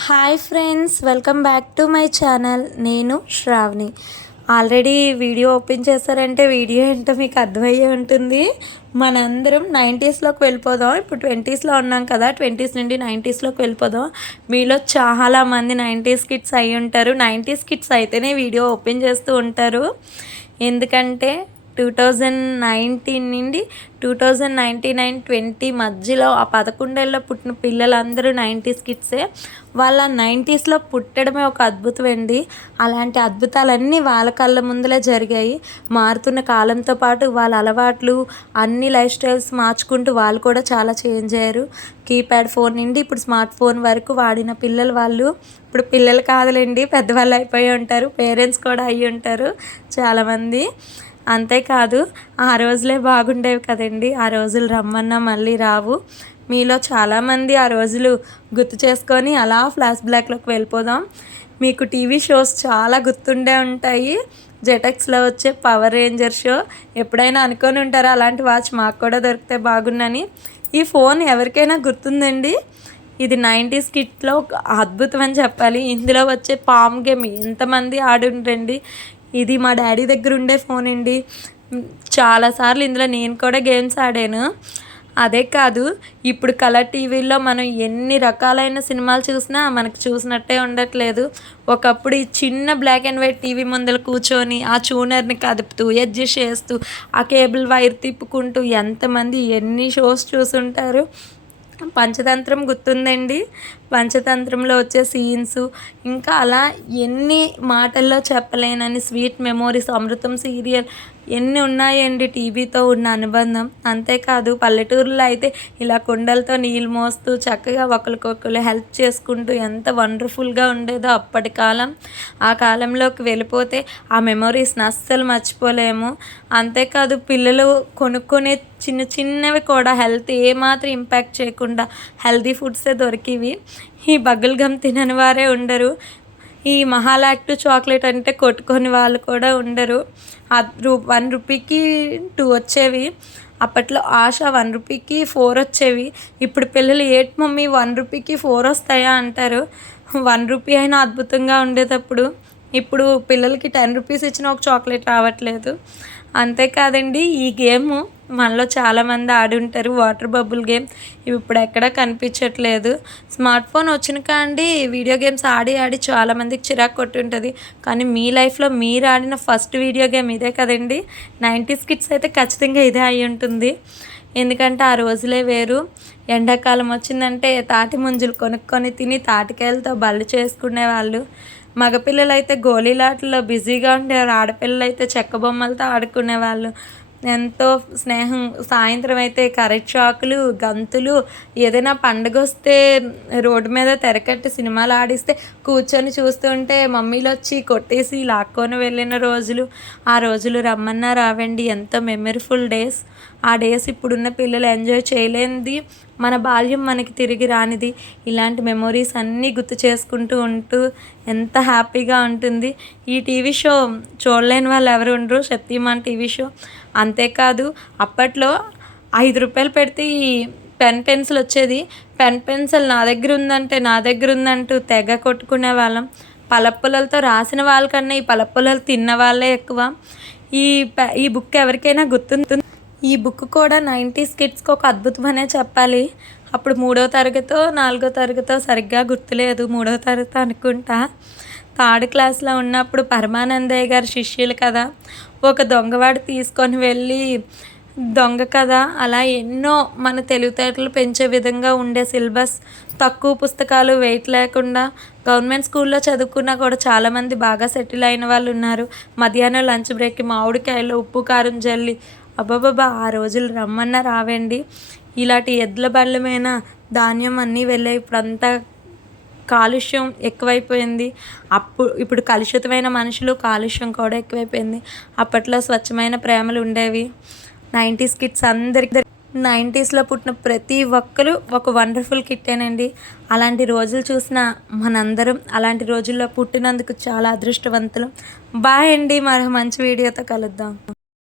Hi friends, welcome back to my channel. నేను Shravani. Already video open చేశారంటే video ఏంటో మీకు అర్థమయ్యే ఉంటుంది. మనందరం 90స్లోకి వెళ్ళిపోదాం. ఇప్పుడు 20స్లో ఉన్నాం కదా, 20s నుండి 90స్లోకి వెళ్ళిపోదాం. మీలో చాలామంది 90s కిడ్స్ అయి ఉంటారు. 90s కిడ్స్ అయితేనే వీడియో ఓపెన్ చేస్తూ ఉంటారు. ఎందుకంటే 2019 నుండి 2019-20 మధ్యలో ఆ 11 ఏళ్ళలో పుట్టిన పిల్లలందరూ 90s కిడ్సే. వాళ్ళ 90స్లో పుట్టడమే ఒక అద్భుతం అండి. అలాంటి అద్భుతాలన్నీ వాళ్ళ కళ్ళ ముందలే జరిగాయి. మారుతున్న కాలంతో పాటు వాళ్ళ అలవాట్లు, అన్ని లైఫ్ స్టైల్స్ మార్చుకుంటూ వాళ్ళు కూడా చాలా చేంజ్ అయ్యారు. కీప్యాడ్ ఫోన్ నుండి ఇప్పుడు స్మార్ట్ ఫోన్ వరకు వాడిన పిల్లలు వాళ్ళు ఇప్పుడు పిల్లలు కాదులేండి, పెద్దవాళ్ళు అయిపోయి ఉంటారు. పేరెంట్స్ కూడా అయ్యి ఉంటారు చాలామంది. అంతేకాదు, ఆ రోజులే బాగుండేవి కదండి. ఆ రోజులు రమ్మన్నా మళ్ళీ రావు. మీలో చాలామంది ఆ రోజులు గుర్తు చేసుకొని అలా ఫ్లాష్ బ్యాక్లోకి వెళ్ళిపోదాం. మీకు టీవీ షోస్ చాలా గుర్తుండే ఉంటాయి. జెటెక్స్లో వచ్చే పవర్ రేంజర్ షో ఎప్పుడైనా అనుకొని ఉంటారా అలాంటి వాచ్ మాకు కూడా దొరికితే బాగుందని. ఈ ఫోన్ ఎవరికైనా గుర్తుందండి? ఇది 90s కిట్లో ఒక అద్భుతం అని చెప్పాలి. ఇందులో వచ్చే పామ్ గేమ్ ఎంతమంది ఆడుండండి. ఇది మా డాడీ దగ్గర ఉండే ఫోన్ అండి. చాలాసార్లు ఇందులో నేను కూడా గేమ్స్ ఆడాను. అదే కాదు, ఇప్పుడు కలర్ టీవీల్లో మనం ఎన్ని రకాలైన సినిమాలు చూసినా మనకు చూసినట్టే ఉండట్లేదు. ఒకప్పుడు ఈ చిన్న బ్లాక్ అండ్ వైట్ టీవీ ముందర కూర్చొని ఆ ట్యూనర్ని కదుపుతూ అడ్జస్ట్ చేస్తూ ఆ కేబుల్ వైర్ తిప్పుకుంటూ ఎంతమంది ఎన్ని షోస్ చూసుంటారు. పంచతంత్రం గుర్తుందండి. పంచతంత్రంలో వచ్చే సీన్స్, ఇంకా అలా ఎన్ని మాటల్లో చెప్పలేనని స్వీట్ మెమోరీస్, అమృతం సీరియల్ ఎన్ని ఉన్నాయండి టీవీతో ఉన్న అనుబంధం. అంతేకాదు, పల్లెటూరులో అయితే ఇలా కుండలతో నీళ్ళు మోస్తూ చక్కగా ఒకరికొకరు హెల్ప్ చేసుకుంటూ ఎంత వండర్ఫుల్గా ఉండేదో అప్పటి కాలం. ఆ కాలంలోకి వెళ్ళిపోతే ఆ మెమొరీస్ని అస్సలు మర్చిపోలేము. అంతేకాదు, పిల్లలు కొనుక్కునే చిన్న చిన్నవి కూడా హెల్త్ ఏమాత్రం ఇంపాక్ట్ చేయకుండా హెల్తీ ఫుడ్సే దొరికేవి. ఈ బబుల్ గమ్ తినని వారే ఉండరు. ఈ మహాలాక్టివ్ చాక్లెట్ అంటే కొట్టుకొని వాళ్ళు కూడా ఉండరు. 1 రూపీకి 2 వచ్చేవి. అప్పట్లో ఆశ 1 రూపీకి 4 వచ్చేవి. ఇప్పుడు పిల్లలు ఏటి మమ్మీ 1 రూపీకి 4 వస్తాయా అంటారు. 1 రూపీ అయినా అద్భుతంగా ఉండేటప్పుడు. ఇప్పుడు పిల్లలకి 10 రూపీస్ ఇచ్చిన ఒక చాక్లెట్ రావట్లేదు. అంతేకాదండి, ఈ గేమ్ మనలో చాలామంది ఆడి ఉంటారు, వాటర్ బబుల్ గేమ్. ఇవి ఇప్పుడు ఎక్కడా కనిపించట్లేదు. స్మార్ట్ ఫోన్ వచ్చిన కాండి వీడియో గేమ్స్ ఆడి ఆడి చాలామందికి చిరాకు కొట్టుంటుంది. కానీ మీ లైఫ్లో మీరు ఆడిన ఫస్ట్ వీడియో గేమ్ ఇదే కదండి. 90s కిడ్స్ అయితే ఖచ్చితంగా ఇదే అయి ఉంటుంది. ఎందుకంటే ఆ రోజులే వేరు. ఎండాకాలం వచ్చిందంటే తాటి ముంజలు కొనుక్కొని తిని తాటికాయలతో బళ్ళు చేసుకునేవాళ్ళు. మగపిల్లలు అయితే గోళీలాటలో బిజీగా ఉండేవారు. ఆడపిల్లలు అయితే చెక్క బొమ్మలతో ఆడుకునేవాళ్ళు. ఎంతో స్నేహం. సాయంత్రం అయితే కరెంట్ షాకులు, గంతులు, ఏదైనా పండుగ వస్తే రోడ్డు మీద తెరకట్టి సినిమాలు ఆడిస్తే కూర్చొని చూస్తుంటే మమ్మీలు వచ్చి కొట్టేసి లాక్కొని వెళ్ళిన రోజులు. ఆ రోజులు రమ్మన్నా రావండి. ఎంతో మెమరీఫుల్ డేస్. ఆ డేస్ ఇప్పుడున్న పిల్లలు ఎంజాయ్ చేయలేనిది. మన బాల్యం మనకి తిరిగి రానిది. ఇలాంటి మెమొరీస్ అన్నీ గుర్తు చేసుకుంటూ ఉంటూ ఎంత హ్యాపీగా ఉంటుంది. ఈ టీవీ షో చూడలేని వాళ్ళు ఎవరు ఉండరు, శక్తిమాన్ టీవీ షో. అంతేకాదు, అప్పట్లో 5 రూపాయలు పెడితే ఈ పెన్సిల్ వచ్చేది. పెన్సిల్ నా దగ్గర ఉందంటూ తెగ కొట్టుకునే వాళ్ళం. పలపులలతో రాసిన వాళ్ళకన్నా ఈ పలపులలు తిన్న వాళ్ళే ఎక్కువ. ఈ బుక్ ఎవరికైనా గుర్తుంది. ఈ బుక్ కూడా 90s కిడ్స్కి ఒక అద్భుతం అనే చెప్పాలి. అప్పుడు 3వ తరగతో 4వ తరగతో సరిగ్గా గుర్తులేదు, 3వ తరగతి అనుకుంటా. 3rd క్లాస్లో ఉన్నప్పుడు పరమానందయ్య గారి శిష్యులు కదా, ఒక దొంగవాడు తీసుకొని వెళ్ళి దొంగ కథ, అలా ఎన్నో మన తెలివితేటలు పెంచే విధంగా ఉండే సిలబస్, తక్కువ పుస్తకాలు, వెయిట్ లేకుండా. గవర్నమెంట్ స్కూల్లో చదువుకున్నా కూడా చాలామంది బాగా సెటిల్ అయిన వాళ్ళు ఉన్నారు. మధ్యాహ్నం లంచ్ బ్రేక్కి మామిడికాయలు, ఉప్పు కారం జల్లి, అబ్బాబాబా ఆ రోజులు రమ్మన్నా రావండి. ఇలాంటి ఎడ్ల బండ్ల మీద ధాన్యం అన్నీ వెళ్ళాయి. ఇప్పుడంతా కాలుష్యం ఎక్కువైపోయింది. ఇప్పుడు కలుషితమైన మనుషులు, కాలుష్యం కూడా ఎక్కువైపోయింది. అప్పట్లో స్వచ్ఛమైన ప్రేమలు ఉండేవి. 90s కిడ్స్ అందరికీ 90స్లో పుట్టిన ప్రతి ఒక్కరు ఒక వండర్ఫుల్ కిట్టేనండి. అలాంటి రోజులు చూసిన మనందరం అలాంటి రోజుల్లో పుట్టినందుకు చాలా అదృష్టవంతులు. బాయ్ అండి, మరో మంచి వీడియోతో కలుద్దాం.